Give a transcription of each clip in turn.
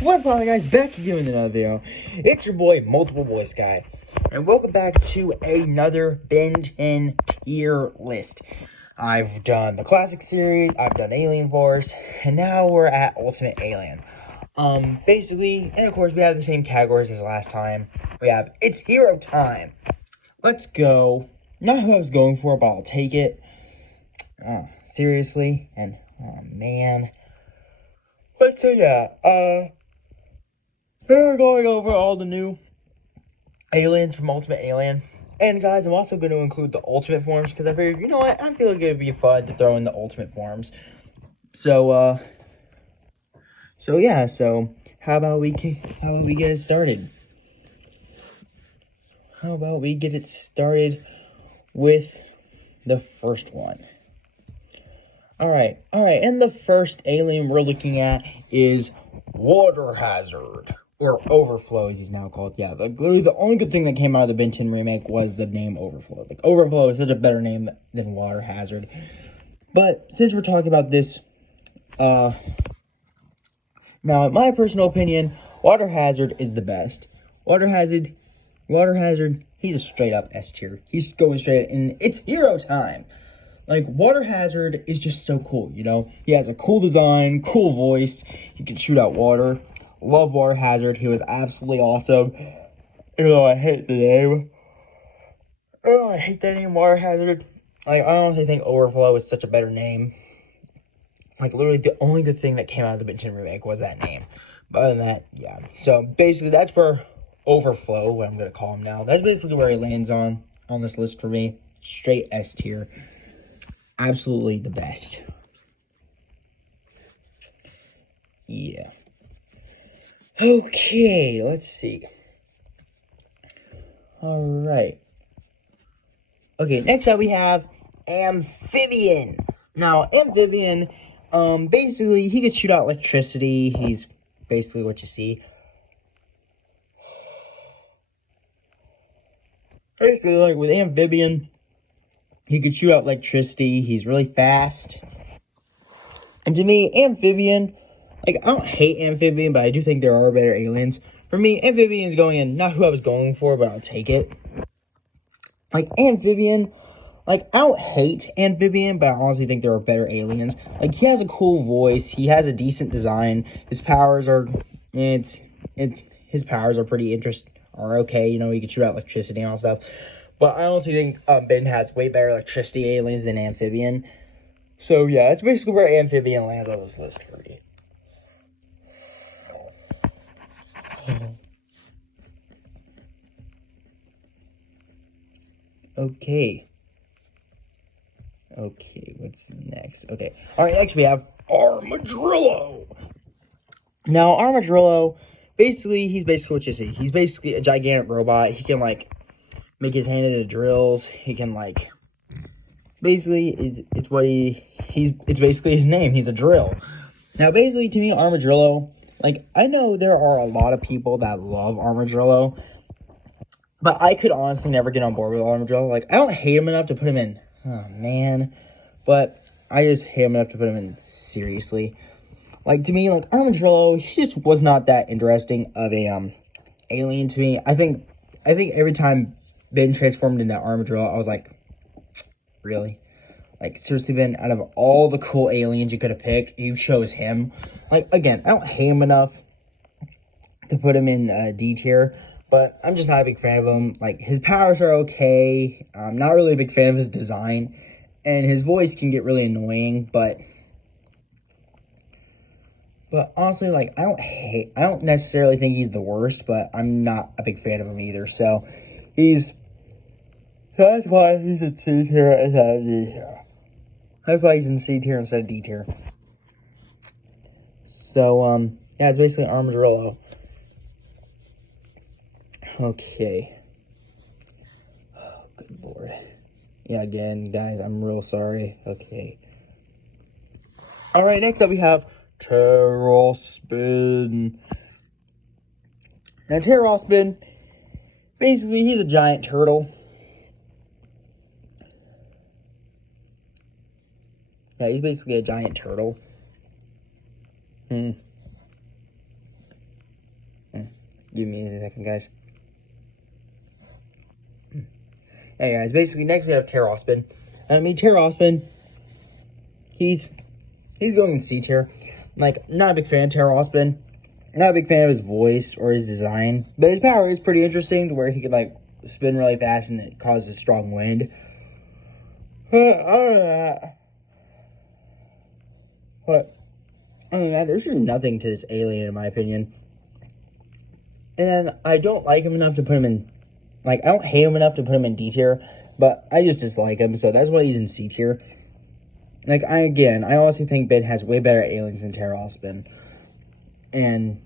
What's up, guys? Back again with another video. It's your boy, Multiple Voice Guy, and welcome back to another Ben 10 tier list. I've done the Classic Series, I've done Alien Force, and now we're at Ultimate Alien. Basically, and of course, we have the same categories as last time. We have It's Hero Time. Let's go. Not who I was going for, but I'll take it. Seriously, and oh man. But so yeah, we're going over all the new aliens from Ultimate Alien. And guys, I'm also going to include the Ultimate forms because I figured, you know what, I feel like it would be fun to throw in the Ultimate forms. So, yeah, how about we get it started? How about we get it started with the first one? Alright, and the first alien we're looking at is Water Hazard, or Overflow as he's now called. Yeah, literally the only good thing that came out of the Ben 10 remake was the name Overflow. Like, Overflow is such a better name than Water Hazard. But since we're talking about this, now in my personal opinion, Water Hazard is the best. Water Hazard, he's a straight up S tier. He's going straight in. It's hero time. Like, Water Hazard is just so cool, you know? He has a cool design, cool voice. He can shoot out water. Love Water Hazard. He was absolutely awesome. Even though I hate the name. Oh, I hate that name, Water Hazard. Like, I honestly think Overflow is such a better name. Like, literally, the only good thing that came out of the Ben 10 remake was that name. But other than that, yeah. So, basically, that's where Overflow, what I'm going to call him now, that's basically where he lands on this list for me. Straight S tier. Absolutely the best. Yeah. Okay, let's see. Alright. Okay, next up we have Amphibian. Now, Amphibian, basically, he could shoot out electricity. He's basically what you see. Basically, like, with Amphibian, he could shoot out electricity. He's really fast. And to me, Amphibian, like, I don't hate Amphibian, but I do think there are better aliens. For me, Amphibian's going in, not who I was going for, but I'll take it. Like, Amphibian, like, I don't hate Amphibian, but I honestly think there are better aliens. Like, he has a cool voice. He has a decent design. His powers are, his powers are pretty okay. You know, he can shoot out electricity and all stuff. But I honestly think Ben has way better electricity aliens than Amphibian. So, yeah, it's basically where Amphibian lands on this list for me. Okay, what's next? Okay, alright, next we have Armadillo. Now, Armadillo, basically, he's basically what you see. He's basically a gigantic robot. He can, like, make his hand into drills. He can, like, basically, it's basically his name. He's a drill. Now, basically, to me, Armadillo, like, I know there are a lot of people that love Armadillo, but I could honestly never get on board with Armadillo. Like, I don't hate him enough to put him in, oh, man, but I just hate him enough to put him in seriously. Like, to me, like, Armadillo, he just was not that interesting of a, alien to me. I think every time Ben transformed into Armadillo, I was like, really? Like, seriously, Ben, out of all the cool aliens you could have picked, you chose him. Like, again, I don't hate him enough to put him in D tier, but I'm just not a big fan of him. Like, his powers are okay. I'm not really a big fan of his design, and his voice can get really annoying, but honestly, like, I don't necessarily think he's the worst, but I'm not a big fan of him either, so that's why he's in C tier instead of D tier. That's why he's in C tier instead of D tier. So, yeah, it's basically Armadillo. Okay. Oh, good lord. Yeah, again, guys, I'm real sorry. Okay. Alright, next up we have Terrorspin. Now, Terrorspin, basically, he's a giant turtle. Yeah, he's basically a giant turtle. Give me a second, guys. Hey guys, basically next we have Terrorspin. Terrorspin, he's going in C tier. Like, not a big fan of Terrorspin. Not a big fan of his voice or his design. But his power is pretty interesting to where he can, like, spin really fast and it causes strong wind. Other than that, but, I mean, man, there's really nothing to this alien, in my opinion. And I don't like him enough to put him in, like, I don't hate him enough to put him in D tier, but I just dislike him, so that's why he's in C tier. Like, I honestly think Ben has way better aliens than Terrorspin. And,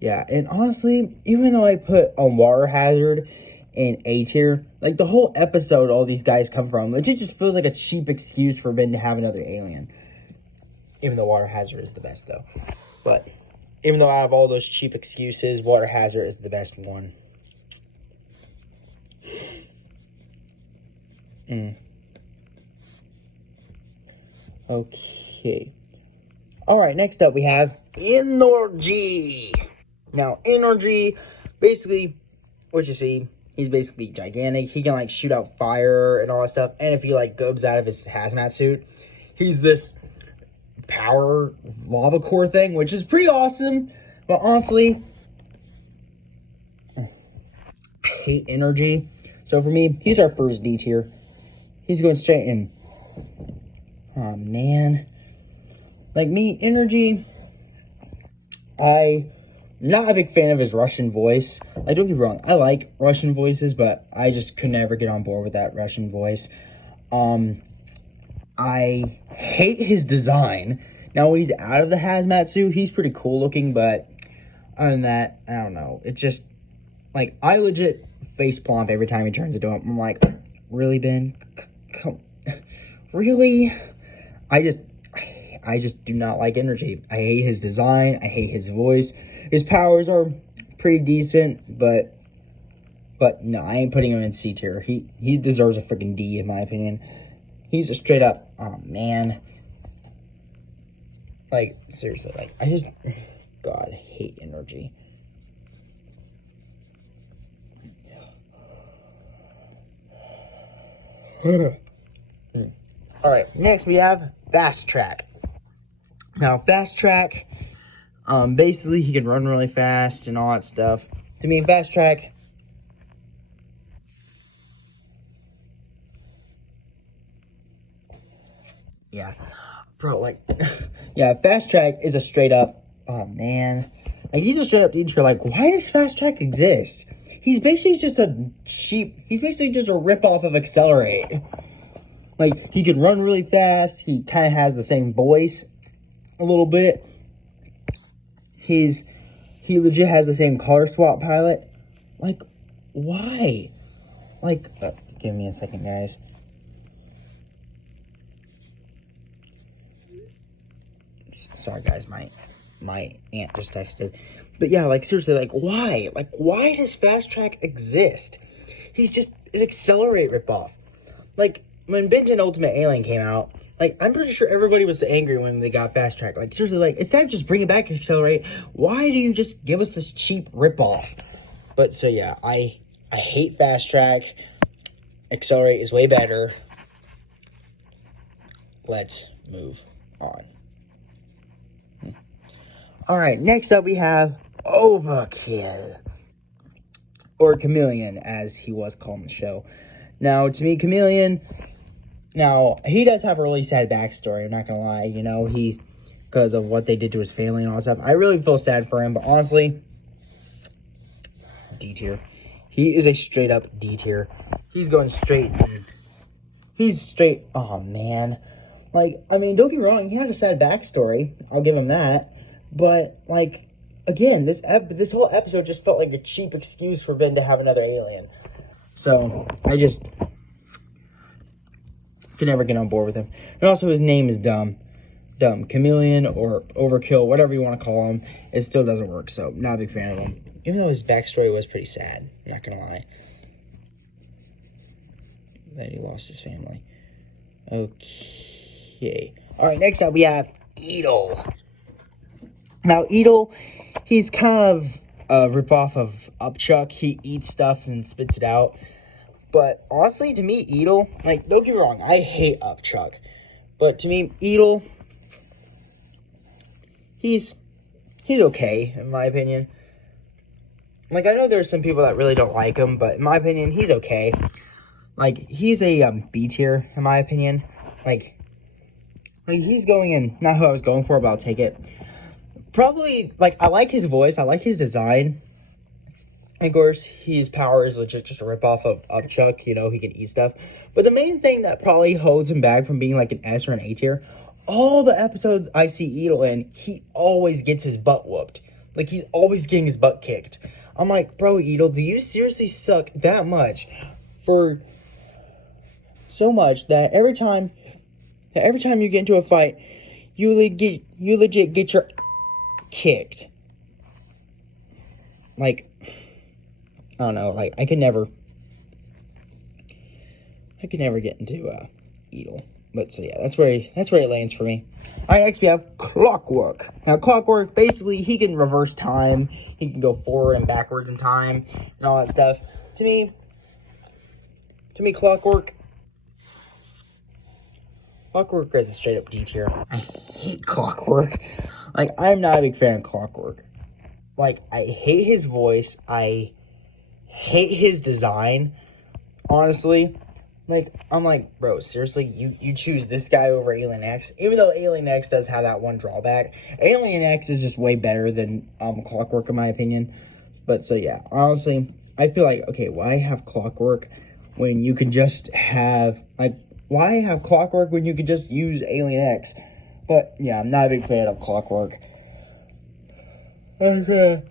yeah, and honestly, even though I put Water Hazard in A tier, like, the whole episode all these guys come from, it just feels like a cheap excuse for Ben to have another alien. Even though Water Hazard is the best, though. But, even though out of all those cheap excuses, Water Hazard is the best one. Okay. Alright, next up we have Energy. Now, Energy, basically, what you see, he's basically gigantic. He can, like, shoot out fire and all that stuff. And if he, like, goes out of his hazmat suit, he's this power lava core thing, which is pretty awesome. But honestly, I hate Energy. So for me, he's our first D tier. He's going straight in. Oh, man. Like me, Energy, I'm not a big fan of his Russian voice. Like, don't get me wrong, I like Russian voices, but I just could never get on board with that Russian voice. I hate his design. Now, when he's out of the hazmat suit, he's pretty cool looking, but other than that, I don't know. It just, like, I legit face plump every time he turns into him. I'm like, really, Ben? Come, really? I just do not like Energy. I hate his design. I hate his voice. His powers are pretty decent, but no, I ain't putting him in C tier. He deserves a freaking D, in my opinion. He's a straight up, oh, man. Like, seriously, like, I just, God, hate Energy. Alright, next we have Fast Track. Now, Fast Track, basically he can run really fast and all that stuff. To me, Fast Track, yeah, bro, like, yeah, Fast Track is a straight up, oh man, like, he's a straight up D tier. Like, why does Fast Track exist? He's basically just he's basically just a ripoff of Accelerate. Like, he can run really fast, he kind of has the same voice a little bit. He legit has the same color swap pilot. Like, why? Like, give me a second, guys. Sorry, guys, my aunt just texted. But yeah, like, seriously, like, why? Like, why does Fast Track exist? He's just an Accelerate ripoff. Like, when Ben 10 Ultimate Alien came out, like, I'm pretty sure everybody was angry when they got Fast Track. Like, seriously, like, instead of just bringing back Accelerate, why do you just give us this cheap ripoff? But, so yeah, I hate Fast Track. Accelerate is way better. Let's move on. Alright, next up we have Overkill. Or Chameleon, as he was called in the show. Now, to me, Chameleon, now, he does have a really sad backstory, I'm not gonna lie. You know, because of what they did to his family and all that stuff. I really feel sad for him, but honestly, D tier. He is a straight up D tier. He's going straight. He's straight, oh man. Like, I mean, don't get me wrong, he had a sad backstory. I'll give him that. But, like, again, this whole episode just felt like a cheap excuse for Ben to have another alien. So, I just could never get on board with him. And also, his name is dumb. Dumb. Chameleon or Overkill, whatever you want to call him, it still doesn't work. So, not a big fan of him. Even though his backstory was pretty sad. I'm not going to lie. That he lost his family. Okay. Alright, next up we have Edel. Now, Edel, he's kind of a ripoff of Upchuck. He eats stuff and spits it out. But honestly, to me, Edel, like, don't get me wrong, I hate Upchuck. But to me, Edel, he's okay, in my opinion. Like, I know there's some people that really don't like him, but in my opinion, he's okay. Like, he's a B tier, in my opinion. Like, he's going in, not who I was going for, but I'll take it. Probably, like, I like his voice, I like his design. And of course, his power is legit just a ripoff of Upchuck, you know, he can eat stuff. But the main thing that probably holds him back from being like an S or an A tier, all the episodes I see Edel in, he always gets his butt whooped. Like, he's always getting his butt kicked. I'm like, bro, Edel, do you seriously suck that much? For so much that every time you get into a fight, you legit get your kicked. Like, I don't know, like, I could never get into Edel. But so yeah, that's where it lands for me. Alright, next we have Clockwork. Now Clockwork, basically he can reverse time, he can go forward and backwards in time and all that stuff. To me Clockwork is a straight up D tier. I hate Clockwork. Like, I'm not a big fan of Clockwork. Like, I hate his voice. I hate his design. Honestly. Like, I'm like, bro, seriously? You choose this guy over Alien X? Even though Alien X does have that one drawback. Alien X is just way better than Clockwork, in my opinion. But, so yeah. Honestly, I feel like, okay, why have Clockwork when you can just have, like, why have Clockwork when you could just use Alien X? But, yeah, I'm not a big fan of Clockwork. Okay.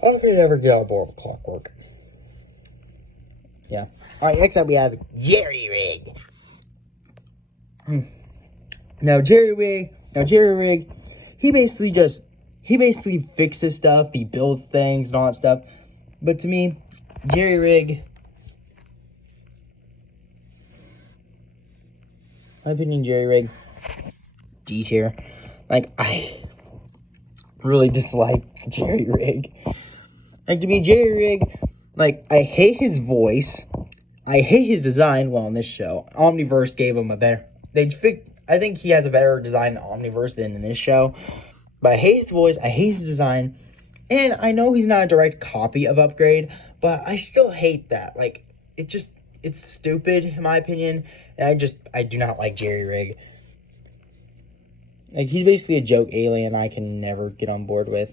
I could never get on board with Clockwork. Yeah. Alright, next up we have Jerry Rig. Now, Jerry Rig, he basically fixes stuff, he builds things and all that stuff. But to me, Jerry Rig, my opinion, Jerry Rig, D tier. Like, I really dislike Jerry Rig. Like, to me, Jerry Rig, like, I hate his voice. I hate his design. Well, in this show, Omniverse gave him a better... I think he has a better design in Omniverse than in this show. But I hate his voice. I hate his design. And I know he's not a direct copy of Upgrade, but I still hate that. Like, it's stupid, in my opinion. And I do not like Jerry Rig. Like, he's basically a joke alien I can never get on board with.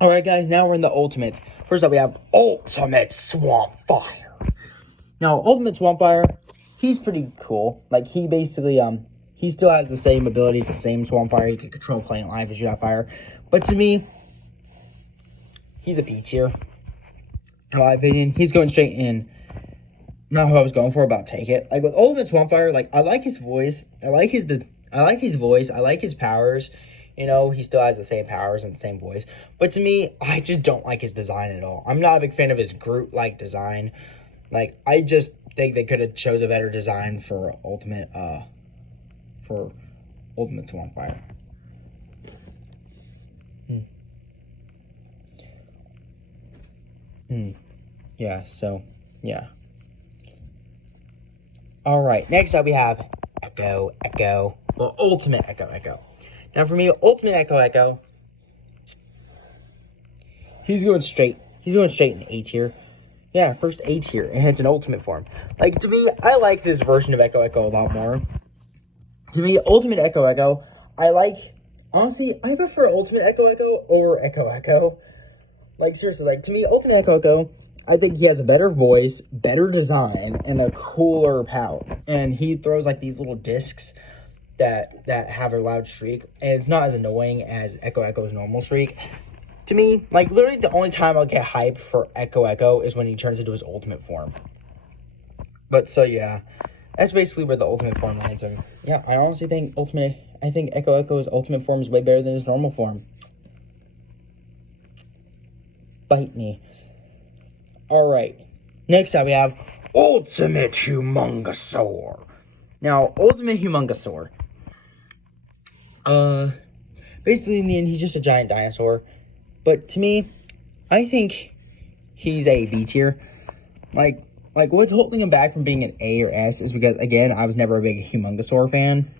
Alright, guys, now we're in the Ultimates. First up, we have Ultimate Swampfire. Now, Ultimate Swampfire, he's pretty cool. Like, he basically, he still has the same abilities, the same Swampfire. He can control Planet Life and shoot out fire. But to me, he's a B tier. In my opinion, he's going straight in. Not who I was going for, but I'll take it. Like, with Ultimate Swampfire, like, I like his voice. I like his voice. I like his powers. You know, he still has the same powers and the same voice. But to me, I just don't like his design at all. I'm not a big fan of his Groot-like design. Like, I just think they could have chose a better design for Ultimate Swampfire. Yeah, so, yeah. Alright, next up we have Echo. Well, Ultimate Echo. Now for me, Ultimate Echo, he's going straight in A tier. Yeah, first A tier, and it's an ultimate form. Like, to me, I like this version of Echo a lot more. To me, Ultimate Echo, honestly, I prefer Ultimate Echo over Echo. Like, seriously, like, to me, Ultimate Echo, I think he has a better voice, better design, and a cooler power. And he throws, like, these little discs that have a loud shriek, and it's not as annoying as Echo's normal shriek. To me, like, literally the only time I'll get hyped for Echo is when he turns into his ultimate form. But, so, yeah, that's basically where the ultimate form lands. So, yeah, I honestly think Echo's ultimate form is way better than his normal form. Bite me. Alright, next up we have Ultimate Humongosaur. Now, Ultimate Humongosaur. basically in the end, he's just a giant dinosaur. But to me, I think he's a B tier. Like what's holding him back from being an A or S is because, again, I was never a big Humongousaur fan.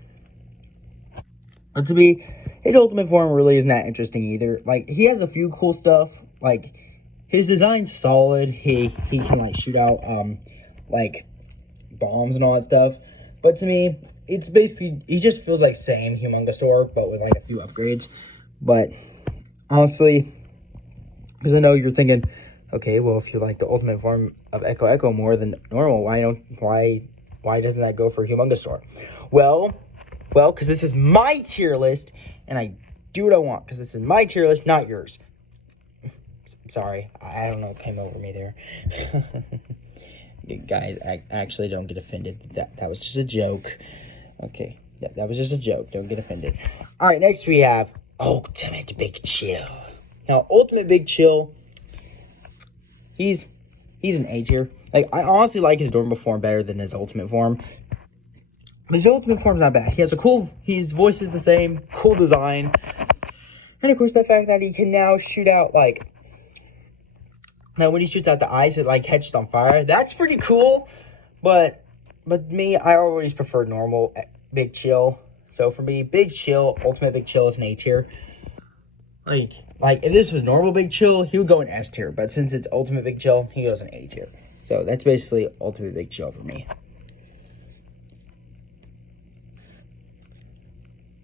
But to me, his ultimate form really isn't that interesting either. Like, he has a few cool stuff. Like, his design's solid. He can, like, shoot out, like, bombs and all that stuff. But to me, it's basically, he just feels like same Humongousaur, but with, like, a few upgrades. But, honestly, because I know you're thinking, okay, well, if you like the ultimate form of Echo more than normal, why doesn't that go for Humongousaur? Well, because this is my tier list, and I do what I want, because this is my tier list, not yours. Sorry, I don't know what came over me there. Guys, actually don't get offended. That was just a joke. Okay, that was just a joke. Don't get offended. All right, next we have Ultimate Big Chill. Now, Ultimate Big Chill, he's an A tier. Like, I honestly like his normal form better than his ultimate form. But his ultimate form's not bad. He has his voice is the same, cool design. And of course, the fact that he can now shoot out, like, now when he shoots out the ice, it, like, catches on fire. That's pretty cool. But me, I always prefer normal Big Chill. So for me, Big Chill, Ultimate Big Chill is an A tier. Like, if this was normal Big Chill, he would go in S tier. But since it's Ultimate Big Chill, he goes in A tier. So that's basically Ultimate Big Chill for me.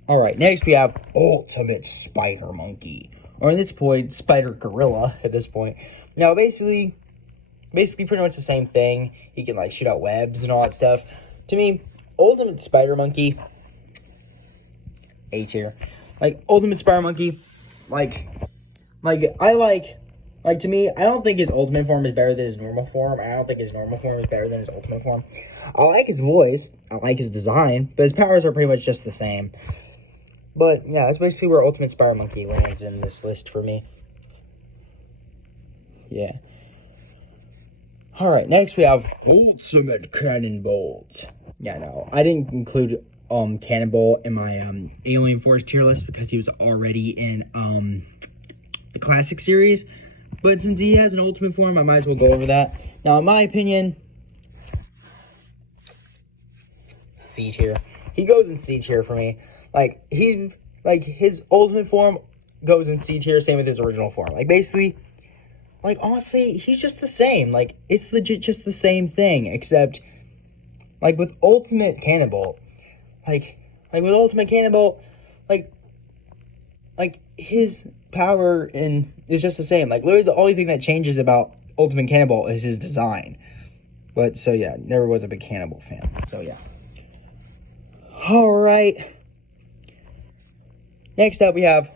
Alright, next we have Ultimate Spider Monkey. Or at this point, Spider Gorilla at this point. Now, basically pretty much the same thing. He can, like, shoot out webs and all that stuff. To me, Ultimate Spider Monkey, A tier. Like, Ultimate Spider Monkey, to me, I don't think his ultimate form is better than his normal form. I don't think his normal form is better than his ultimate form. I like his voice. I like his design. But his powers are pretty much just the same. But, yeah, that's basically where Ultimate Spider Monkey lands in this list for me. Yeah. Alright, next we have Ultimate Cannonbolt. Yeah, no, I didn't include Cannonbolt in my Alien Force tier list because he was already in the classic series. But since he has an ultimate form, I might as well go over that. Now, in my opinion, C tier. He goes in C tier for me. Like, his ultimate form goes in C tier, same with his original form. Like, basically, like, honestly, he's just the same. Like, it's legit just the same thing, except, like, with Ultimate Cannonbolt, his power is just the same. Like, literally the only thing that changes about Ultimate Cannonbolt is his design. But, so, yeah, never was a big Cannonbolt fan. So, yeah. Alright. Next up, we have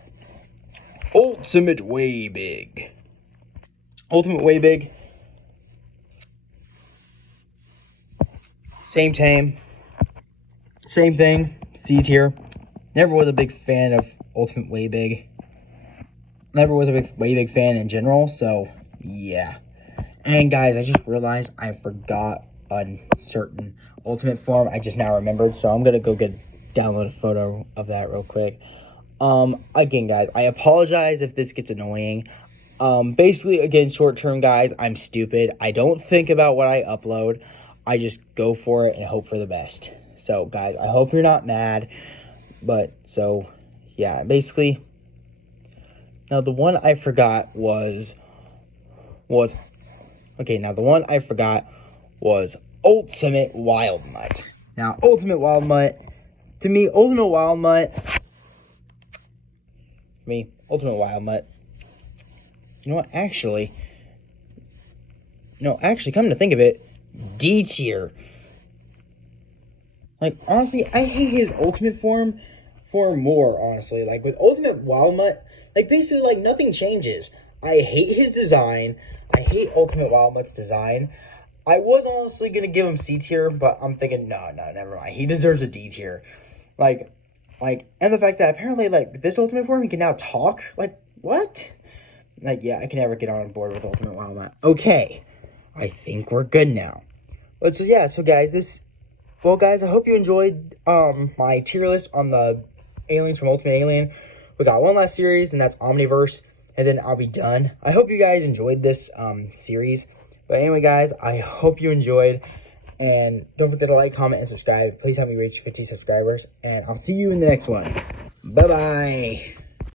Ultimate Way Big. Ultimate Way Big. Same thing. C tier. Never was a big fan of Ultimate Way Big. Never was a big Way Big fan in general, so yeah. And guys, I just realized I forgot a certain ultimate form. I just now remembered, so I'm gonna go download a photo of that real quick. Again, guys, I apologize if this gets annoying. Basically, again, short term, guys, I'm stupid. I don't think about what I upload. I just go for it and hope for the best. So, guys, I hope you're not mad. But, so, yeah, basically. Now, the one I forgot was Ultimate Wild Mutt. Now, Ultimate Wild Mutt, to me, Ultimate Wild Mutt, you know what, actually, come to think of it, D tier. Like, honestly, I hate his ultimate form more, honestly. Like, with Ultimate Wild Mutt, like, basically, like, nothing changes. I hate his design. I hate Ultimate Wild Mutt's design. I was honestly going to give him C tier, but I'm thinking, no, never mind. He deserves a D tier. Like, and the fact that apparently, like, this ultimate form, he can now talk. Like, what? Like, yeah, I can never get on board with Ultimate Wild Mutt. Okay, I think we're good now. But so, yeah, so guys, guys, I hope you enjoyed my tier list on the aliens from Ultimate Alien. We got one last series, and that's Omniverse, and then I'll be done. I hope you guys enjoyed this series. But anyway, guys, I hope you enjoyed. And don't forget to like, comment, and subscribe. Please help me reach 50 subscribers. And I'll see you in the next one. Bye-bye.